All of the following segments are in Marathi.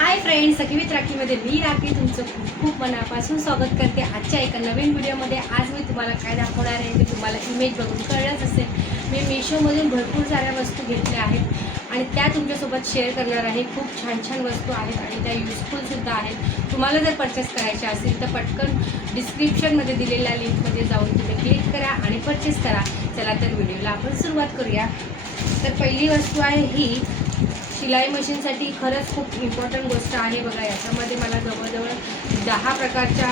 हाय फ्रेंड्स, सखी विथ राखीमध्ये मी राखी तुमचं खूप खूप मनापासून स्वागत करते. आजच्या एका नवीन व्हिडिओमध्ये आज मी तुम्हाला काय दाखवणार आहे ते तुम्हाला इमेज बघून कळलंच असेल. मी मीशोमधून भरपूर साऱ्या वस्तू घेतल्या आहेत आणि त्या तुमच्यासोबत शेअर करणार आहे. खूप छान छान वस्तू आहेत आणि त्या युजफुलसुद्धा आहेत. तुम्हाला जर परचेस करायच्या असतील तर पटकन डिस्क्रिप्शनमध्ये दिलेल्या लिंकमध्ये जाऊन तुम्ही क्लिक करा आणि परचेस करा. चला तर व्हिडिओला आपण सुरुवात करूया. तर पहिली वस्तू आहे ही शिलाई मशीनसाठी खरंच खूप इम्पॉर्टंट गोष्ट आहे. बघा, याच्यामध्ये मला जवळजवळ 10 प्रकारच्या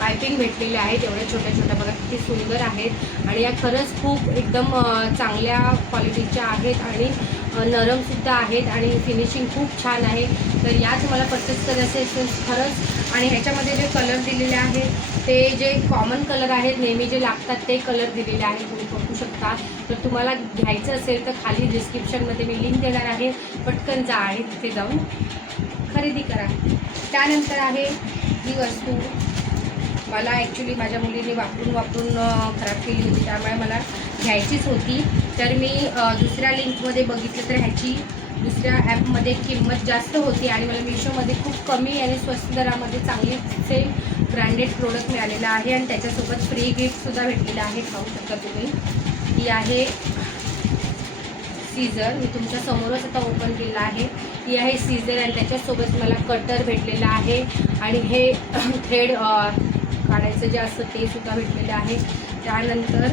पायपिंग भेटलेल्या आहेत. एवढ्या छोट्या छोट्या बघा किती सुंदर आहेत आणि या खरंच खूप एकदम चांगल्या क्वालिटीच्या आहेत आणि नरमसुद्धा आहेत आणि फिनिशिंग खूप छान आहे. तर या तुम्हाला परचेस करायचे असेल खरंच. आणि ह्याच्यामध्ये जे कलर दिलेले आहेत ते जे कॉमन कलर आहेत, नेहमी जे लागतात ते कलर दिलेले आहेत, तुम्ही बघू शकता. तर तुम्हाला घ्यायचं असेल तर खाली डिस्क्रिप्शनमध्ये मी लिंक देणार आहे. पटकन जा आणि तिथे जाऊन खरेदी करा. त्यानंतर आहे ही वस्तू मला ॲक्च्युली माझ्या मुलीने वापरून खराब केली होती, त्यामुळे मला घ्यायचीच होती. तर मी दुसऱ्या लिंकमध्ये बघितलं तर ह्याची दुसऱ्या ॲपमध्ये किंमत जास्त होती आणि मला मिशोमध्ये खूप कमी आणि स्वस्त दरामध्ये चांगली सेम ब्रँडेड प्रोडक्ट मिळालेलं आहे आणि त्याच्यासोबत फ्री गिफ्टसुद्धा भेटलेलं आहे. पाहू शकता तुम्ही. ही आहे सीझर. मी तुमच्या समोरच आता ओपन केलं आहे. ही आहे सीझर आणि त्याच्यासोबत मला कटर भेटलेलं आहे आणि हे थ्रेड काढायचं जे असतं ते सुद्धा भेटलेलं आहे. त्यानंतर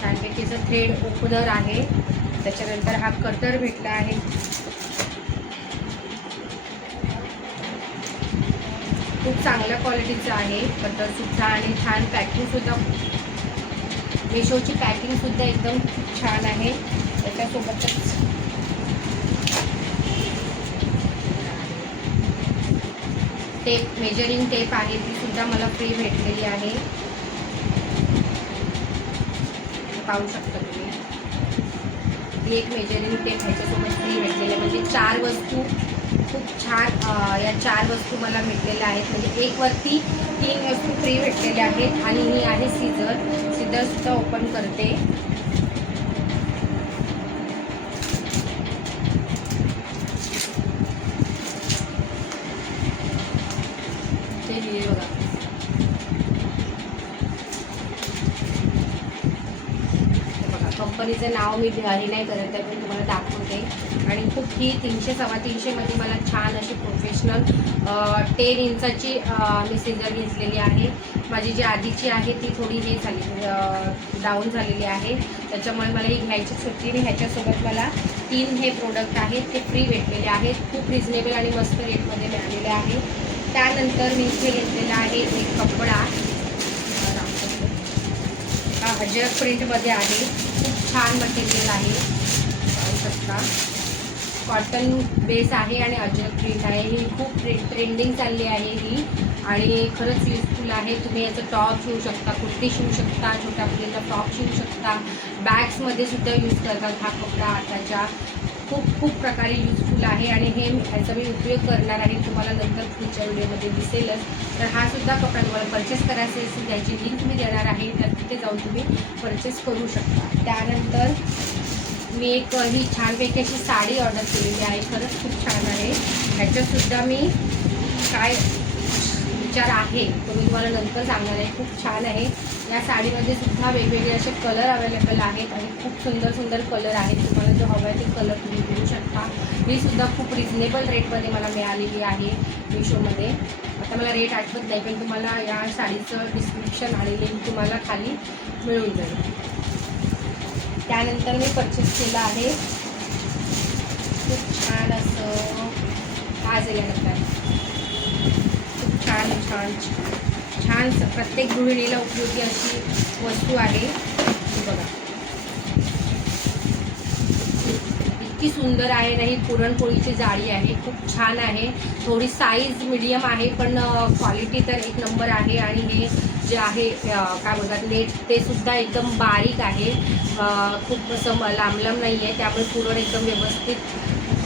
छानपैकीचं थ्रेड ओपनर आहे. त्याच्यानंतर हा कटर भेटला आहे. खूप चांगल्या क्वालिटीचं आहे कटरसुद्धा आणि छान पॅकिंगसुद्धा. मिशोची पॅकिंगसुद्धा एकदम खूप छान आहे. त्याच्यासोबतच टेप, मेजरिंग टेप आहे, ती सुद्धा मला फ्री भेटलेली आहे. पाहू शकता तुम्ही. ही एक मेजरिंग टेप ह्याच्यासोबत फ्री भेटलेली आहे. म्हणजे 4 वस्तू खूप छान या 4 वस्तू मला भेटलेल्या आहेत. म्हणजे एक वरती 3 वस्तू फ्री भेटलेल्या आहेत. आणि ही आहे सीझरसुद्धा ओपन करते. हे बघा, कंपनीचं नाव मी हे नाही करत आहे, पण तुम्हाला दाखवते. आणि खूप ही 300-350मध्ये मला छान अशी प्रोफेशनल 10 इंचाची मी सीझर घेतलेली आहे. माझी जी आधीची आहे ती थोडी हे झाली, डाऊन झालेली आहे, त्याच्यामुळे मला ही घ्यायचीच होती. आणि ह्याच्यासोबत मला 3 हे प्रोडक्ट आहेत ते फ्री भेटलेले आहेत. खूप रिजनेबल आणि मस्त रेटमध्ये मिळालेले आहे. त्यानंतर मी इथे घेतलेला आहे एक कपडा. हा अजरक प्रिंटमध्ये आहे. खूप छान मटेरियल आहे, पाहू शकता. कॉटन बेस आहे आणि अजरक प्रिंट आहे. ही खूप ट्रेंडिंग चालली आहे ही आणि खरंच युजफुल आहे. तुम्ही याचं टॉप शिवू शकता, कुर्ती शिवू शकता, छोट्या मुलींना फ्रॉक शिवू शकता, बॅग्समध्ये सुद्धा यूज करतात हा कपडा आताच्या. खूप प्रकारे युजफुल आहे आणि ह्याचा मी उपयोग करणार आहे. तुम्हाला नंतर पुढच्या व्हिडिओमध्ये दिसेलच. तर हा सुद्धा कपडा तुम्हाला परचेस करायचा असेल त्याची लिंक मी देणार आहे, तर तिथे जाऊन तुम्ही परचेस करू शकता. त्यानंतर मी एक ही छानपैकी अशी साडी ऑर्डर केलेली आहे. खरंच खूप छान आहे. ह्याच्यातसुद्धा मी काय विचार आहे तो मी तुम्हाला नंतर सांगणार आहे. खूप छान आहे. या साडीमध्ये सुद्धा वेगवेगळे असे कलर अवेलेबल आहेत आणि खूप सुंदर कलर आहेत. तुम्हाला जो हवा आहे ते कलर तुम्ही घेऊ शकता. ही सुद्धा खूप रिजनेबल रेटमध्ये मला मिळालेली आहे मिशोमध्ये. आता मला रेट आठवत नाही, पण तुम्हाला या साडीचं डिस्क्रिप्शन आणि लिंक तुम्हाला खाली मिळून जाईल. त्यानंतर मी परचेस केलं आहे खूप छान असं आज यानंतर खूप छान प्रत्येक गृहिणीला उपयोगी अशी वस्तू आहे. बघा इतकी सुंदर आहे ना. ही पुरणपोळीची जाळी आहे, खूप छान आहे. थोडी साईज मीडियम आहे पण क्वालिटी तर एक नंबर आहे. आणि हे जे आहे काय बोलतात नेट ते सुद्धा एकदम बारीक आहे, खूप असं लांब नाही आहे, त्यामुळे पुरण एकदम व्यवस्थित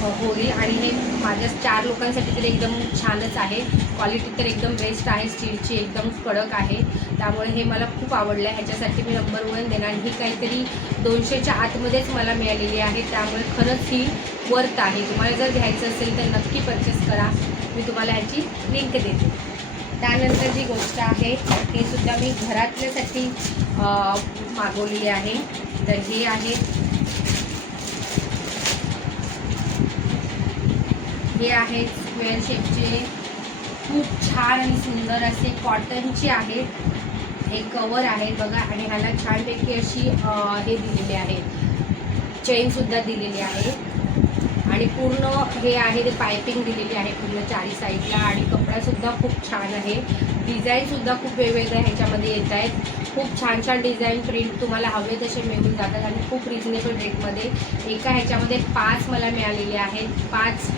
होईल आणि हे माझ्या 4 लोकांसाठी तर एकदम छानच आहे. क्वालिटी तर एकदम बेस्ट आहे, स्टीलची एकदम कडक आहे. त्यामुळे हे मला खूप आवडलं आहे. ह्याच्यासाठी मी नंबर 1 देणार. ही काहीतरी 200च्या आतमध्येच मला मिळालेली आहे, त्यामुळे खरंच ही वर्थ आहे. तुम्हाला जर घ्यायचं असेल तर नक्की परचेस करा. मी तुम्हाला ह्याची लिंक देते. त्यानंतर जी गोष्ट आहे हे सुद्धा मी घरातल्यासाठी मागवलेली आहे. तर हे आहे, हे आहेत स्क्वेअर शेपचे खूप छान आणि सुंदर असे कॉटनचे आहेत. हे कवर आहे बघा आणि ह्याला छानपैकी अशी हे दिलेली आहे, चेनसुद्धा दिलेली आहे आणि पूर्ण हे आहे ते पायपिंग दिलेली आहे पूर्ण 4 साईडला आणि कपडासुद्धा खूप छान आहे. डिझाईनसुद्धा खूप वेगवेगळ्या ह्याच्यामध्ये येत आहेत. खूप छान छान डिझाईन प्रिंट तुम्हाला हवे तसे मिळून जातात आणि खूप रिजनेबल रेटमध्ये. एका ह्याच्यामध्ये 5 मला मिळालेले आहेत, 5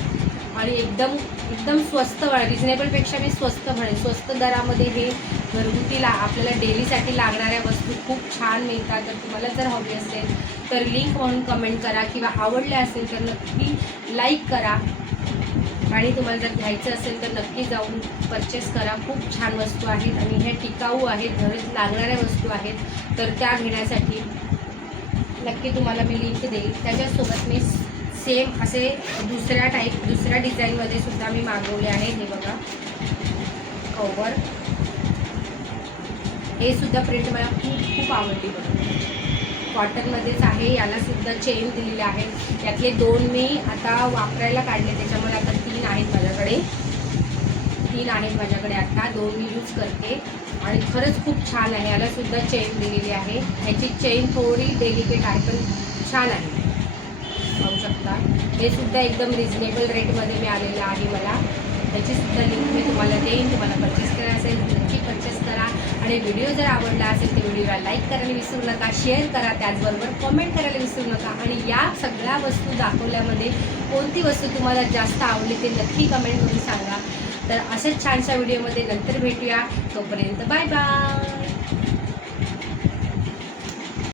आणि एकदम एकदम स्वस्त, रिजनेबलपेक्षा मी स्वस्त म्हणेन. स्वस्त दरामध्ये हे घरगुतीला आपल्याला डेलीसाठी लागणाऱ्या वस्तू खूप छान मिळतात. तर तुम्हाला जर हवी असेल तर लिंक म्हणून कमेंट करा किंवा आवडले असेल तर नक्की लाईक करा आणि तुम्हाला जर घ्यायचं असेल तर नक्की जाऊन परचेस करा. खूप छान वस्तू आहेत आणि ह्या टिकाऊ आहेत, घरात लागणाऱ्या वस्तू आहेत. तर त्या घेण्यासाठी नक्की तुम्हाला मी लिंक देईल. त्याच्यासोबत मी सेम असे दुसऱ्या डिझाईनमध्ये सुद्धा मी मागवले आहे. हे बघा कवर, हे सुद्धा प्रिंट मला खूप आवडली बघा. कॉटनमध्येच आहे. याला सुद्धा चेन दिलेले आहेत. यातले 2 मी आता वापरायला काढले, त्याच्यामुळे आता 3 आहेत माझ्याकडे. 3 आहेत माझ्याकडे आता. 2 मी यूज करते आणि खरंच खूप छान आहे. याला सुद्धा चेन दिलेली आहे. ह्याची चेन थोडी डेलिकेट आहे पण छान आहे, पाहू शकता. हे सुद्धा एकदम रिजनेबल रेटमध्ये मिळालेलं आहे मला. त्याचीसुद्धा लिंक मी तुम्हाला देईन. तुम्हाला परचेस करायचं असेल नक्की परचेस करा आणि व्हिडिओ जर आवडला असेल तर व्हिडिओला लाईक करायला विसरू नका, शेअर करा, त्याचबरोबर कमेंट करायला विसरू नका. आणि या सगळ्या वस्तू दाखवल्यामध्ये कोणती वस्तू तुम्हाला जास्त आवडली ते नक्की कमेंट करून सांगा. तर अशाच छानशा व्हिडिओमध्ये नंतर भेटूया. तोपर्यंत बाय बाय.